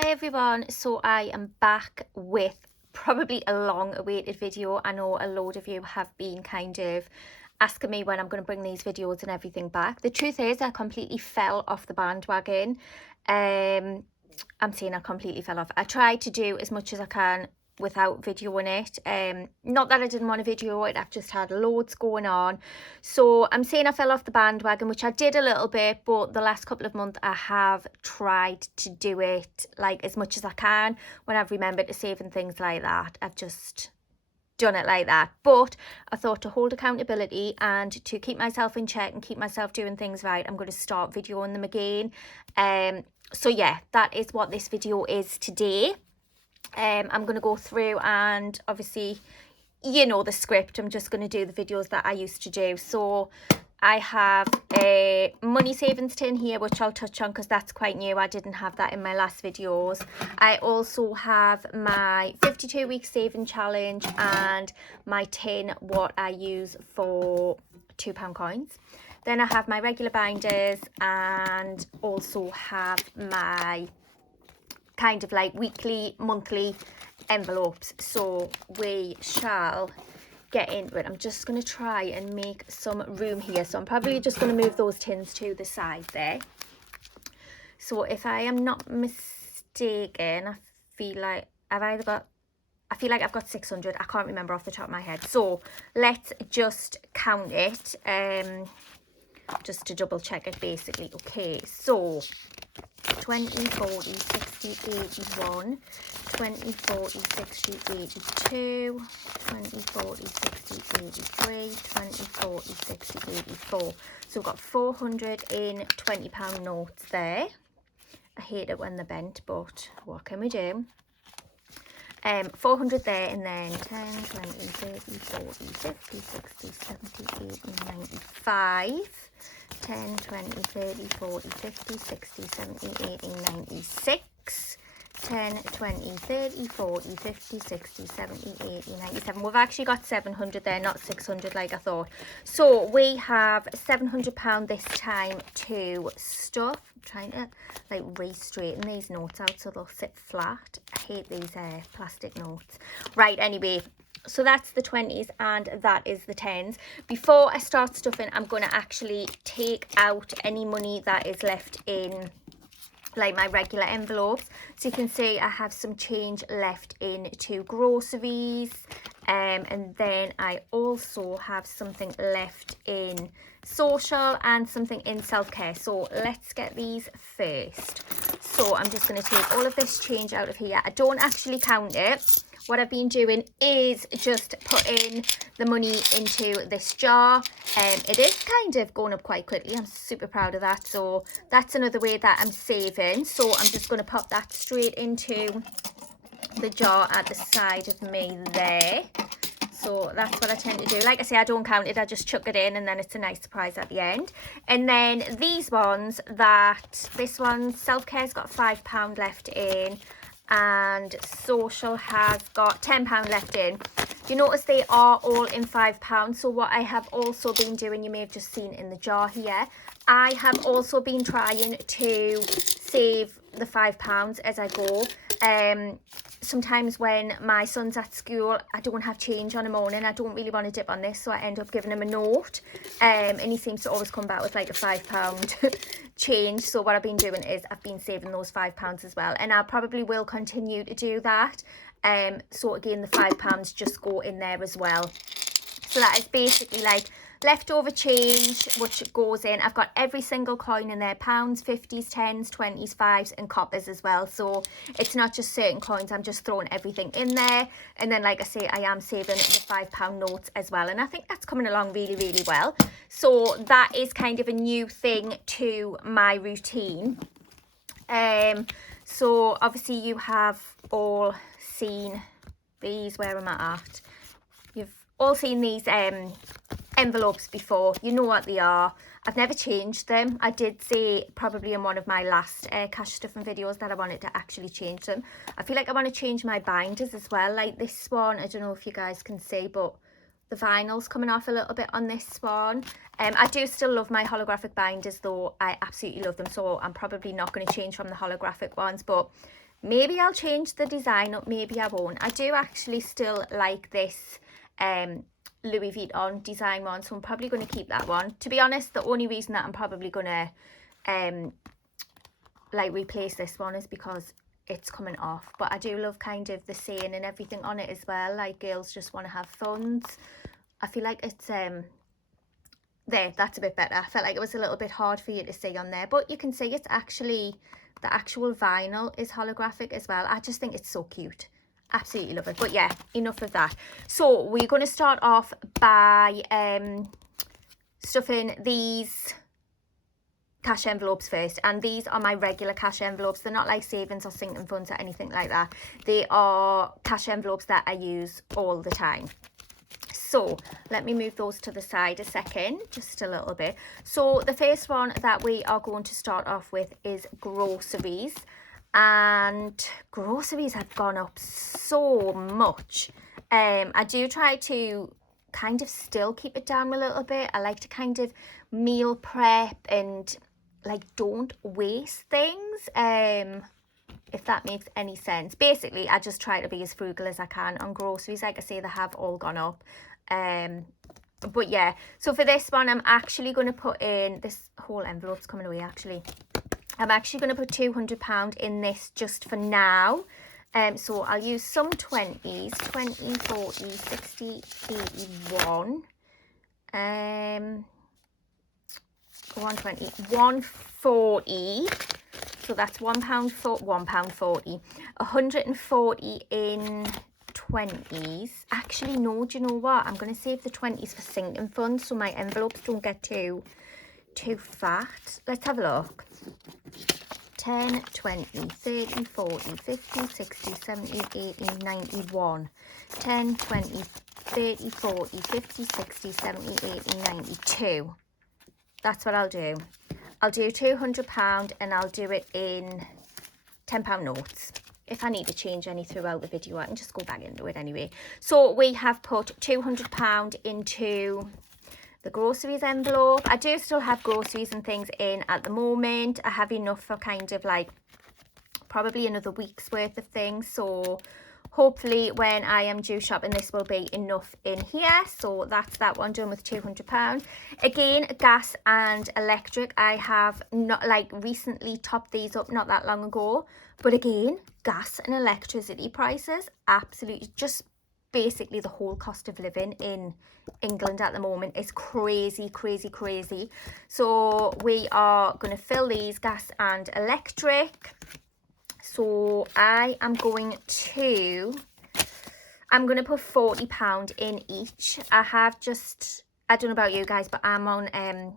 Hi everyone, so I am back with probably a long awaited video. I know a load of you have been kind of asking me when I'm going to bring these videos and everything back. The truth is I completely fell off the bandwagon. I'm saying I completely fell off. I tried to do as much as I can without videoing it. Not that I didn't want to video it, I've just had loads going on. So I'm saying I fell off the bandwagon, which I did a little bit, but the last couple of months I have tried to do it like as much as I can. When I've remembered to save and things like that, I've just done it like that. But I thought to hold accountability and to keep myself in check and keep myself doing things right, I'm going to start videoing them again. So yeah, that is what this video is today. I'm going to go through and obviously, you know the script, I'm just going to do the videos that I used to do. So I have a money savings tin here, which I'll touch on because that's quite new. I didn't have that in my last videos. I also have my 52-week saving challenge and my tin, what I use for £2 coins. Then I have my regular binders and also have my kind of like weekly, monthly envelopes. So we shall get into it. I'm just going to try and make some room here. So I'm probably just going to move those tins to the side there. So if I am not mistaken, I feel like I've got 600. I can't remember off the top of my head. So let's just count it. Just to double check it basically. Okay, so 20, 40, 60, 81, 20, 40, 60, 82, 20, 40, 60, 83, 20, 40, 60, 84. So we've got £420 notes there. I hate it when they're bent, but what can we do? 400 there, and then 10, 20, 30, 40, 50, 60, 70, 80, 95. 10, 20, 30, 40, 50, 60, 70, 80, 96. 10, 20, 30, 40, 50, 60, 70, 80, 97. We've actually got 700 there, not 600 like I thought. So we have £700 this time to stuff. I'm trying to like re-straighten these notes out so they'll sit flat. I hate these plastic notes. Right, anyway. So that's the 20s and that is the 10s. Before I start stuffing, I'm going to actually take out any money that is left in like my regular envelopes. So you can see I have some change left in to groceries, and then I also have something left in social and something in self-care. So let's get these first. So I'm just going to take all of this change out of here. I don't actually count it. What I've been doing is just putting the money into this jar. It is kind of going up quite quickly. I'm super proud of that. So that's another way that I'm saving. So I'm just going to pop that straight into the jar at the side of me there. So that's what I tend to do. Like I say, I don't count it. I just chuck it in and then it's a nice surprise at the end. And then these ones, this one, self-care's got £5 left in. And social has got £10 left in. You notice they are all in £5. So what I have also been doing, you may have just seen in the jar here, I have also been trying to save the £5 as I go. Sometimes when my son's at school, I don't have change on a morning. I don't really want to dip on this, so I end up giving him a note. And he seems to always come back with like a £5 change. So what I've been doing is I've been saving those £5 as well, and I probably will continue to do that. So again, the £5 just go in there as well. So that is basically like leftover change which goes in. I've got every single coin in there: pounds, 50s, 10s, 20s, 5s and coppers as well. So it's not just certain coins, I'm just throwing everything in there. And then like I say, I am saving the £5 notes as well, and I think that's coming along really well. So that is kind of a new thing to my routine. So obviously you have all seen these. Where am I at? You've all seen these envelopes before. You know what they are. I've never changed them. I did say probably in one of my last cash stuffing videos that I wanted to actually change them. I feel like I want to change my binders as well. Like this one, I don't know if you guys can see, but the vinyl's coming off a little bit on this one. I do still love my holographic binders though. I absolutely love them, so I'm probably not going to change from the holographic ones, but Maybe I'll change the design up, maybe I won't. I do actually still like this Louis Vuitton design one, so I'm probably going to keep that one. To be honest, the only reason that I'm probably going to like replace this one is because it's coming off. But I do love kind of the saying and everything on it as well, like girls just want to have funds. I feel like it's there, that's a bit better. I felt like it was a little bit hard for you to see on there, but you can see it's actually, the actual vinyl is holographic as well. I just think it's so cute. Absolutely love it. But yeah, enough of that. So we're going to start off by stuffing these cash envelopes first, and these are my regular cash envelopes. They're not like savings or sinking funds or anything like that. They are cash envelopes that I use all the time. So let me move those to the side a second, just a little bit. So the first one that we are going to start off with is groceries, and groceries have gone up so much. I do try to kind of still keep it down a little bit. I like to kind of meal prep and like don't waste things, if that makes any sense. Basically, I just try to be as frugal as I can on groceries. Like I say, they have all gone up. But yeah, so for this one, I'm actually going to put in, this whole envelope's coming away actually. I'm actually going to put £200 in this just for now. So I'll use some 20s, 20, 40, 60, 81. 120, 140. So that's £1 for £1.40. 140 in 20s. Actually, no, do you know what? I'm going to save the 20s for sinking funds so my envelopes don't get too fat. Let's have a look. 10, 20, 30, 40, 50, 60, 70, 80, 91. 10, 20, 30, 40, 50, 60, 70, 80, 92. That's what I'll do. I'll do £200 and I'll do it in £10 notes. If I need to change any throughout the video, I can just go back into it anyway. So we have put £200 into the groceries envelope. I do still have groceries and things in at the moment. I have enough for kind of like probably another week's worth of things. So hopefully when I am due shopping, this will be enough in here. So that's that one done with £200. Again, gas and electric. I have not like recently topped these up not that long ago. But again, gas and electricity prices, absolutely just basically the whole cost of living in England at the moment is crazy, crazy, crazy. So we are going to fill these gas and electric. So I am going to put £40 in each. I don't know about you guys, but I'm on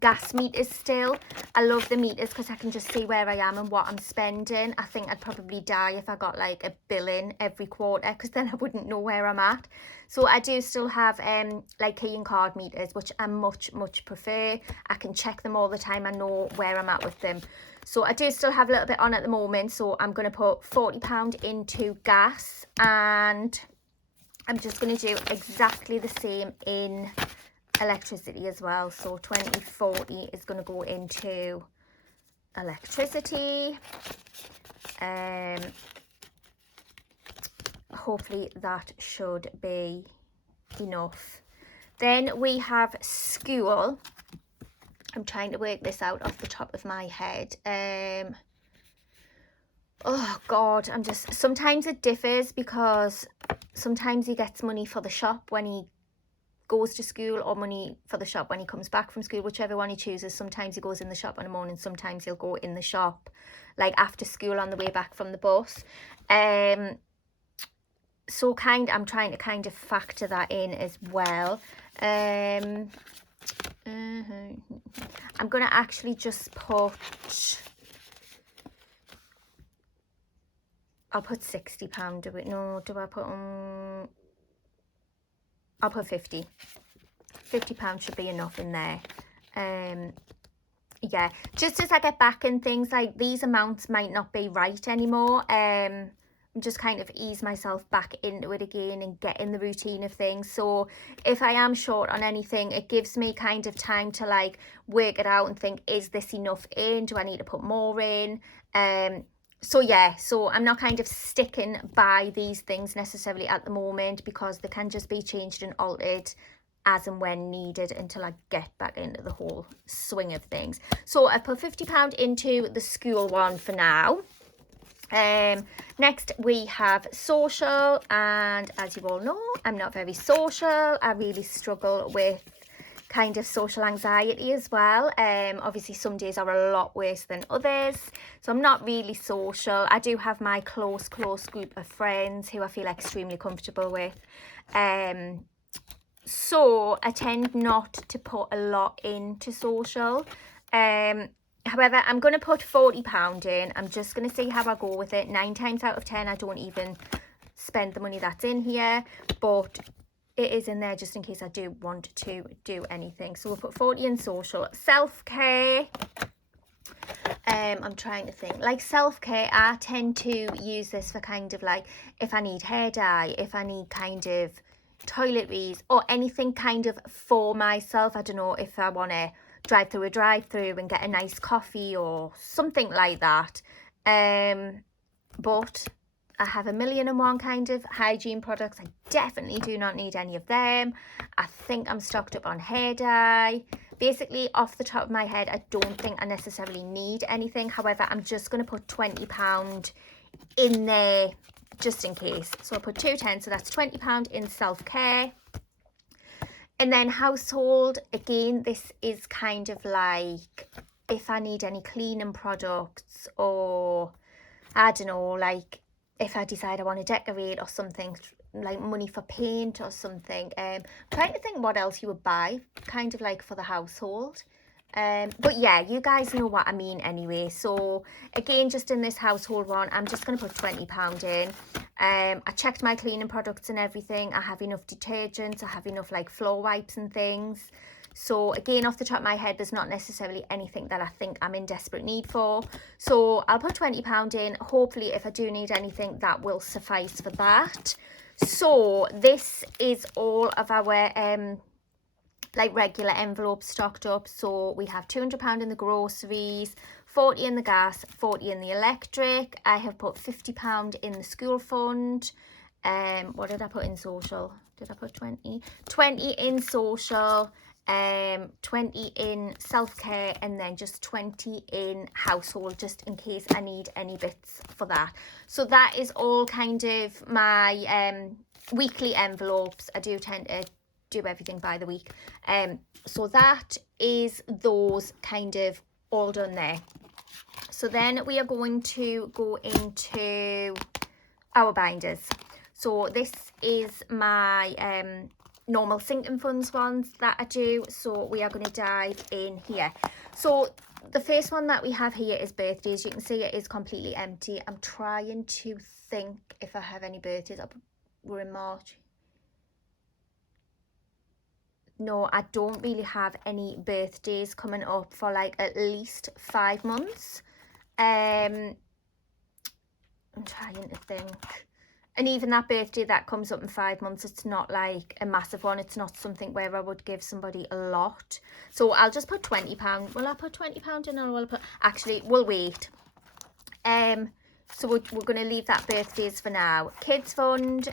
gas meters still. I love the meters because I can just see where I am and what I'm spending. I think I'd probably die if I got like a bill in every quarter, because then I wouldn't know where I'm at. So I do still have like key and card meters, which I much prefer. I can check them all the time. I know where I'm at with them. So I do still have a little bit on at the moment. So I'm going to put £40 into gas, and I'm just going to do exactly the same in electricity as well. So 2040 is going to go into electricity. Hopefully that should be enough. Then we have school. I'm trying to work this out off the top of my head. Oh God, sometimes it differs, because sometimes he gets money for the shop when he goes to school, or money for the shop when he comes back from school, whichever one he chooses. Sometimes he goes in the shop in the morning, sometimes he'll go in the shop like after school on the way back from the bus. So I'm trying to kind of factor that in as well. I'm going to actually just put, I'll put £60. Do I put, I'll put 50. £50 should be enough in there. Yeah, just as I get back and things, like these amounts might not be right anymore. I'm just kind of ease myself back into it again and get in the routine of things. So if I am short on anything, it gives me kind of time to like work it out and think, is this enough in? Do I need to put more in? So yeah, so I'm not kind of sticking by these things necessarily at the moment, because they can just be changed and altered as and when needed until I get back into the whole swing of things. So I put £50 into the school one for now. Next we have social, and as you all know, I'm not very social. I really struggle with kind of social anxiety as well. Obviously some days are a lot worse than others, so I'm not really social. I do have my close group of friends who I feel extremely comfortable with, so I tend not to put a lot into social. However, I'm going to put £40 in. I'm just going to see how I go with it. 9 times out of 10 I don't even spend the money that's in here, but it is in there just in case I do want to do anything. So we'll put 40 in social. Self-care, I'm trying to think. Like self-care, I tend to use this for kind of like if I need hair dye, if I need kind of toiletries or anything kind of for myself. I don't know, if I want to drive through a drive-through and get a nice coffee or something like that. But I have 1,000,001 kind of hygiene products. I definitely do not need any of them. I think I'm stocked up on hair dye. Basically, off the top of my head, I don't think I necessarily need anything. However, I'm just going to put £20 in there just in case. So I'll put 210, so that's £20 in self-care. And then household, again, this is kind of like if I need any cleaning products, or I don't know, like if I decide I want to decorate or something, like money for paint or something. Trying to think what else you would buy kind of like for the household. But yeah, you guys know what I mean anyway. So again, just in this household one, I'm just going to put £20 in. I checked my cleaning products and everything. I have enough detergents. I have enough like floor wipes and things. So again, off the top of my head, there's not necessarily anything that I think I'm in desperate need for. So I'll put £20 in. Hopefully, if I do need anything, that will suffice for that. So this is all of our like regular envelopes stocked up. So we have £200 in the groceries, 40 in the gas, 40 in the electric. I have put £50 in the school fund. What did I put in social? Did I put 20? 20 in social, 20 in self-care, and then just 20 in household, just in case I need any bits for that. So that is all kind of my weekly envelopes. I do tend to do everything by the week. So that is those kind of all done there. So then we are going to go into our binders. So this is my normal sinking funds ones that I do. So we are going to dive in here. So the first one that we have here is birthdays. You can see it is completely empty. I'm trying to think if I have any birthdays. We're in March. No, I don't really have any birthdays coming up for like at least 5 months. I'm trying to think. And even that birthday that comes up in 5 months, it's not like a massive one. It's not something where I would give somebody a lot. So I'll just put £20. Will I put £20 in, or will I put... Actually, we'll wait. So we're going to leave that birthdays for now. Kids fund.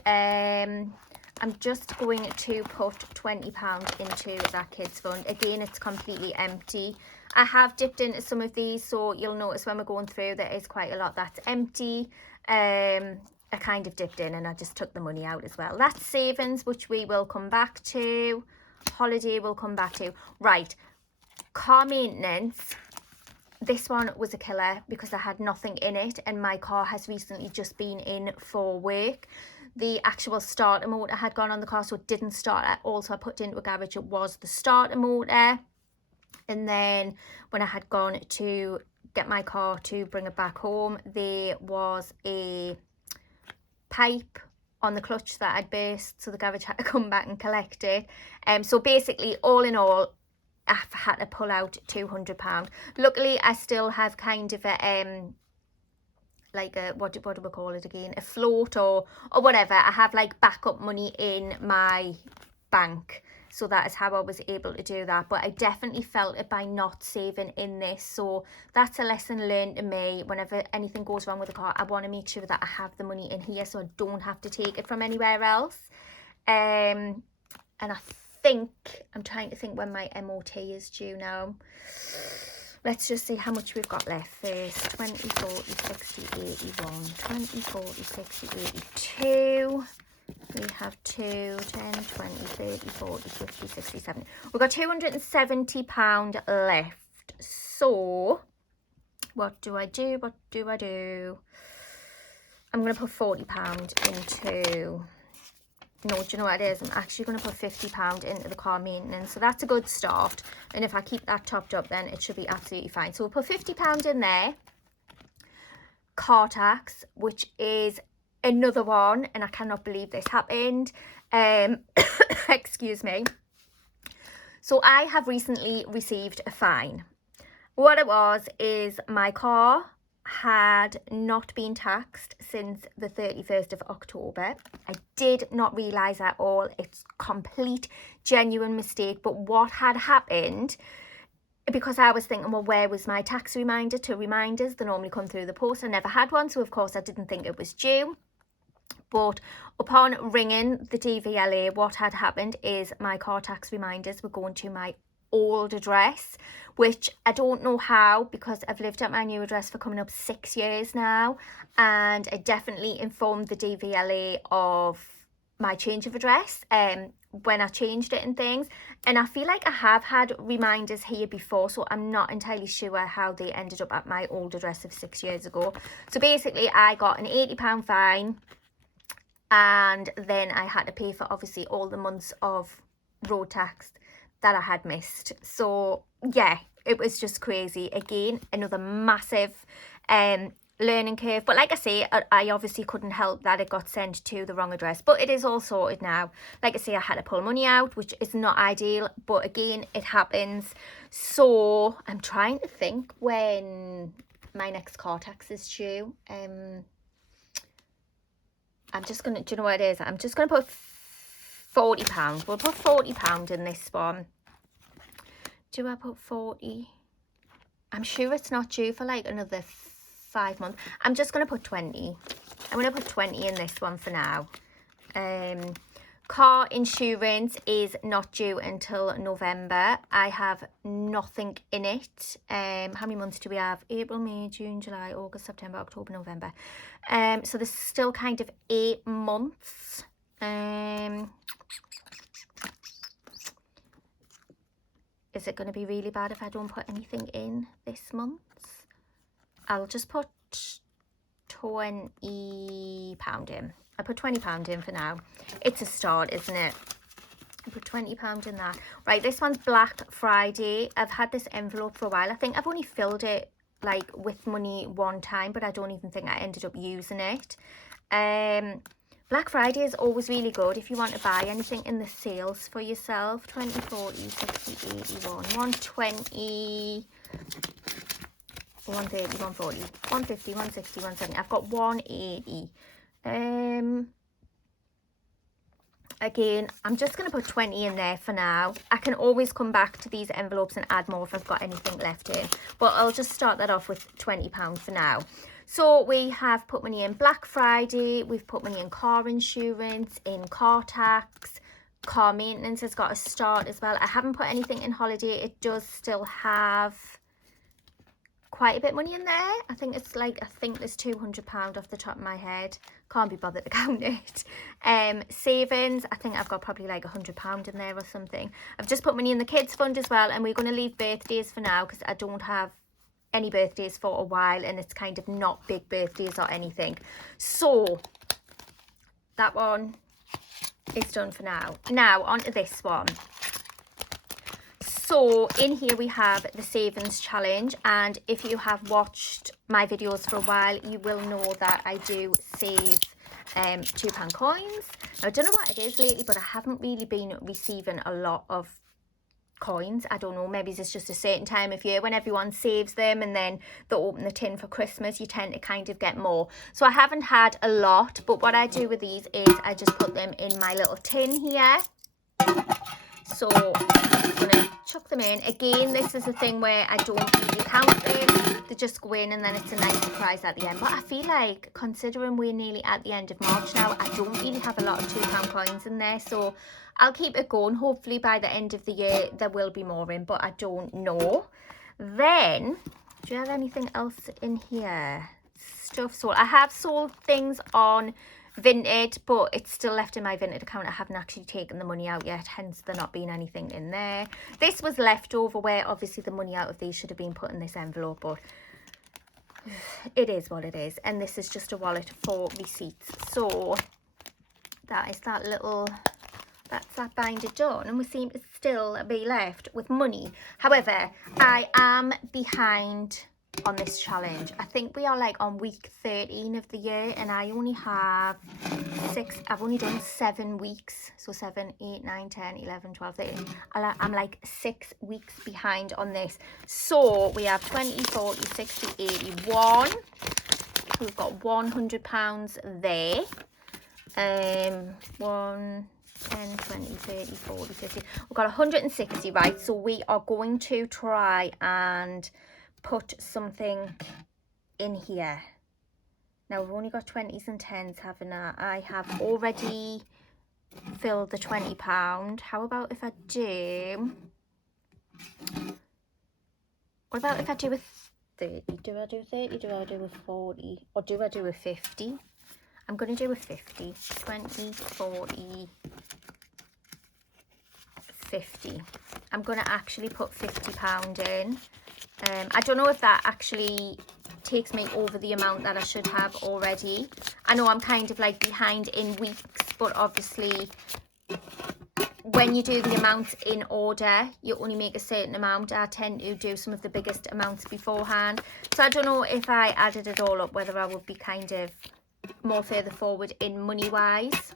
I'm just going to put £20 into that kids fund. Again, it's completely empty. I have dipped into some of these, so you'll notice when we're going through there is quite a lot that's empty. I kind of dipped in and I just took the money out as well. That's savings, which we will come back to. Holiday we'll come back to. Right, car maintenance. This one was a killer because I had nothing in it, and my car has recently just been in for work. The actual starter motor had gone on the car, so it didn't start at all. So I put it into a garage. It was the starter motor. And then when I had gone to get my car to bring it back home, there was a pipe on the clutch that had burst. So the garage had to come back and collect it. So basically, all in all, I've had to pull out £200. Luckily, I still have kind of a like a what do we call it again, a float or whatever. I have like backup money in my bank. So that is how I was able to do that. But I definitely felt it by not saving in this. So that's a lesson learned to me. Whenever anything goes wrong with the car, I want to make sure that I have the money in here so I don't have to take it from anywhere else. And I think, I'm trying to think when my MOT is due now. Let's just see how much we've got left first. 20, 40, 60, 81. 20, 40, 60, 82. We have 2, 10, 20, 30, 40, 50, 60, 70. We've got £270 left. So, what do I do? What do I do? I'm going to put £40 into... No, do you know what it is? I'm actually going to put £50 into the car maintenance. So that's a good start. And if I keep that topped up, then it should be absolutely fine. So we'll put £50 in there. Car tax, which is another one. And I cannot believe this happened. Excuse me. So I have recently received a fine. What it was is my car had not been taxed since the 31st of October. I did not realise at all. It's complete, genuine mistake. But what had happened, because I was thinking, well, where was my tax reminder to reminders? They normally come through the post. I never had one, so of course I didn't think it was due. But upon ringing the DVLA, what had happened is my car tax reminders were going to my old address, which I don't know how, because I've lived at my new address for coming up 6 years now, and I definitely informed the DVLA of my change of address when I changed it and things. And I feel like I have had reminders here before, so I'm not entirely sure how they ended up at my old address of 6 years ago. So basically I got an £80 fine, and then I had to pay for obviously all the months of road tax that I had missed. So yeah, it was just crazy. Again, another massive learning curve. But like I say, I obviously couldn't help that it got sent to the wrong address. But it is all sorted now. Like I say, I had to pull money out, which is not ideal. But again, it happens. So I'm trying to think when my next car tax is due. I'm just going to, do you know what it is? I'm just going to put £40. We'll put £40 in this one. Do I put 40? I'm sure it's not due for like another 5 months. I'm just going to put 20. I'm going to put 20 in this one for now. Car insurance is not due until November. I have nothing in it. How many months do we have? April, May, June, July, August, September, October, November. So there's still kind of 8 months. Is it going to be really bad if I don't put anything in this month? I'll just put £20 in. I put £20 in for now. It's a start, isn't it? I put £20 in that. Right, this one's Black Friday. I've had this envelope for a while. I think I've only filled it like with money one time, but I don't even think I ended up using it. Black Friday is always really good if you want to buy anything in the sales for yourself. 20, 40, 60, 81, 120, 130, 140, 150, 160, 170. I've got 180. Again, I'm just going to put 20 in there for now. I can always come back to these envelopes and add more if I've got anything left in. But I'll just start that off with £20 for now. So we have put money in Black Friday, we've put money in car insurance, in car tax, car maintenance has got a start as well. I haven't put anything in holiday. It does still have quite a bit of money in there. I think it's like, I think there's £200 off the top of my head. Can't be bothered to count it. Savings, I think I've got probably like £100 in there or something. I've just put money in the kids fund as well, and we're going to leave birthdays for now because I don't have any birthdays for a while, and it's kind of not big birthdays or anything. So that one is done for now. Now on to this one. So in here we have the savings challenge, and if you have watched my videos for a while, you will know that I do save £2 coins. Now, I don't know what it is lately, but I haven't really been receiving a lot of coins. I don't know, maybe it's just a certain time of year when everyone saves them and then they open the tin for Christmas, you tend to kind of get more. So I haven't had a lot, but what I do with these is I just put them in my little tin here, So I'm going to chuck them in. Again, this is a thing where I don't really count them. They just go in and then it's a nice surprise at the end. But I feel like, considering we're nearly at the end of March now, I don't really have a lot of £2 coins in there. So I'll keep it going. Hopefully by the end of the year, there will be more in, but I don't know. Then, do you have anything else in here? Stuff sold. I have sold things on Vinted, but it's still left in my Vinted account. I haven't actually taken the money out yet, hence there not being anything in there. This was left over, where obviously the money out of these should have been put in this envelope, but it is what it is. And this is just a wallet for receipts. So that is that little, that's that binder done, and we seem to still be left with money. However, I am behind on this challenge. I think we are like on week 13 of the year, and I only have I've only done 7 weeks. So 7, 8, 9, 10, 11, 12, 13. I'm like 6 weeks behind on this. So we have 20, 40, 60, 81. We've got £100 there. 1, 10, 20, 30, 40, 50. We've got 160, right? So we are going to try and put something in here. Now we've only got 20s and 10s, haven't I? I have already filled the £20. How about if I do, what about if I do a 30? Do I do a 30? Do I do a 40? Or do I do a 50? I'm going to do a 50. 20, 40, 50. I'm going to actually put £50 in. I don't know if that actually takes me over the amount that I should have already. I know I'm kind of like behind in weeks, but obviously when you do the amounts in order, you only make a certain amount. I tend to do some of the biggest amounts beforehand. So I don't know if I added it all up, whether I would be kind of more further forward in money wise.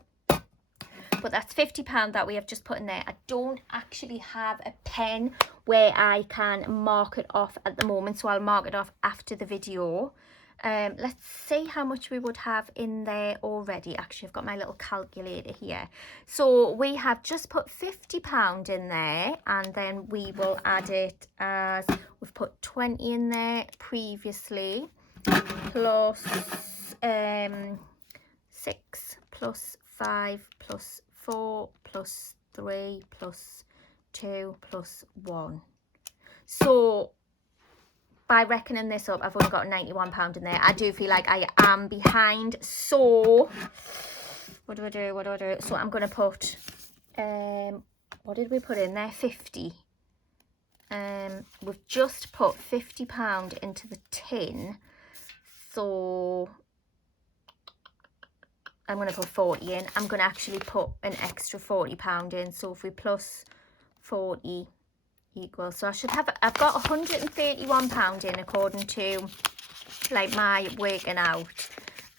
But that's £50 that we have just put in there. I don't actually have a pen where I can mark it off at the moment, so I'll mark it off after the video. Let's see how much we would have in there already. Actually, I've got my little calculator here. So we have just put £50 in there, and then we will add it as we've put 20 in there previously, plus 6 plus 5 plus 4 plus 3 plus 2 plus 1. So by reckoning this up, I've only got £91 in there. I do feel like I am behind. So what do I do? So I'm going to put, what did we put in there? 50. We've just put £50 into the tin. So I'm going to put 40 in. I'm going to actually put an extra £40 in. So if we plus 40 equals, so I should have, I've got £131 in according to like my working out.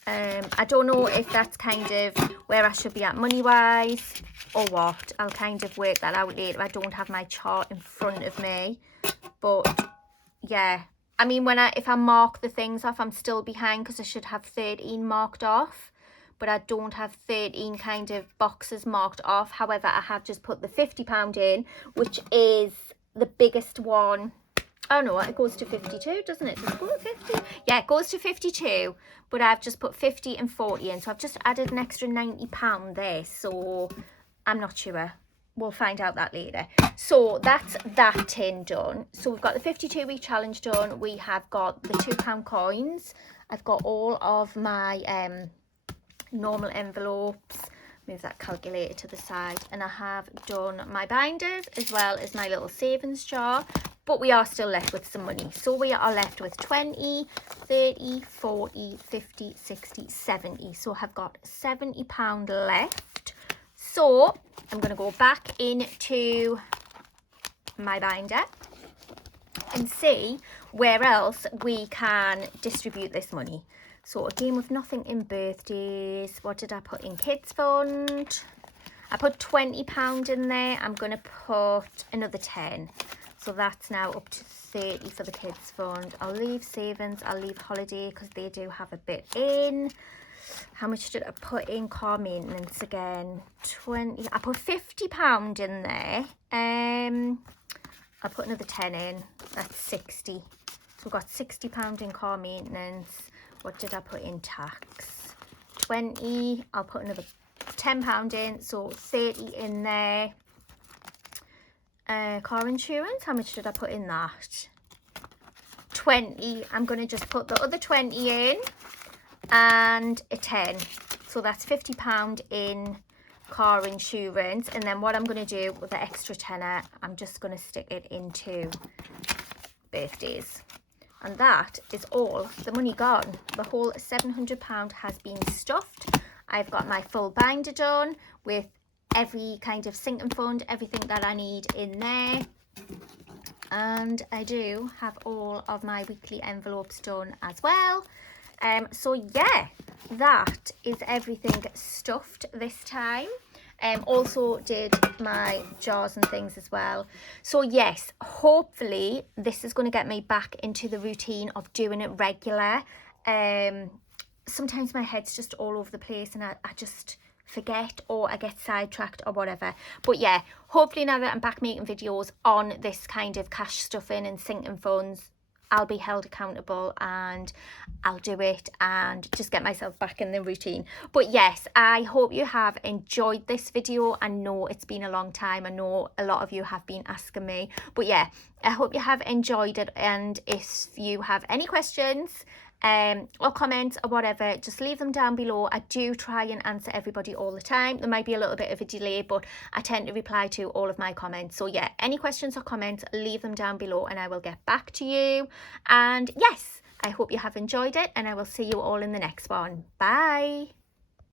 I don't know if that's kind of where I should be at money wise or what. I'll kind of work that out later. I don't have my chart in front of me, but yeah, I mean, if I mark the things off, I'm still behind because I should have 13 marked off. But I don't have 13 kind of boxes marked off. However, I have just put the £50 in, which is the biggest one. Oh no, it goes to 52, doesn't it? Does it go to 50? Yeah, it goes to 52, but I've just put 50 and 40 in. So I've just added an extra £90 there. So I'm not sure. We'll find out that later. So that's that tin done. So we've got the 52 week challenge done. We have got the £2 coins. I've got all of my normal envelopes. Move that calculator to the side, and I have done my binders as well as my little savings jar, but we are still left with some money. So we are left with 20, 30, 40, 50, 60, 70. So I've got £70 left. So I'm going to go back into my binder and see where else we can distribute this money. So again, with nothing in birthdays, what did I put in kids fund? I put £20 in there. I'm going to put another 10. So that's now up to 30 for the kids fund. I'll leave savings, I'll leave holiday because they do have a bit in. how much did I put in car maintenance again? 20. I put £50 in there. I'll put another 10 in. That's 60. So we've got £60 in car maintenance. What did I put in tax? 20. I'll put another £10 in, so 30 in there. Car insurance, how much did I put in that? 20. I'm going to just put the other 20 in and a 10. So that's £50 in car insurance. And then what I'm going to do with the extra tenner, I'm just going to stick it into birthdays. And that is all the money gone. The whole £700 has been stuffed. I've got my full binder done with every kind of sinking fund, everything that I need in there. And I do have all of my weekly envelopes done as well. So yeah, that is everything stuffed this time. Also did my jars and things as well. So yes, hopefully this is going to get me back into the routine of doing it regular. Sometimes my head's just all over the place and I just forget, or I get sidetracked or whatever. But yeah, hopefully now that I'm back making videos on this kind of cash stuffing and sinking funds, I'll be held accountable and I'll do it and just get myself back in the routine. But yes, I hope you have enjoyed this video. I know it's been a long time. I know a lot of you have been asking me. But yeah, I hope you have enjoyed it. And if you have any questions or comments or whatever, just leave them down below. I do try and answer everybody all the time. There might be a little bit of a delay, but I tend to reply to all of my comments. So yeah, any questions or comments, leave them down below and I will get back to you. And yes, I hope you have enjoyed it and I will see you all in the next one. Bye.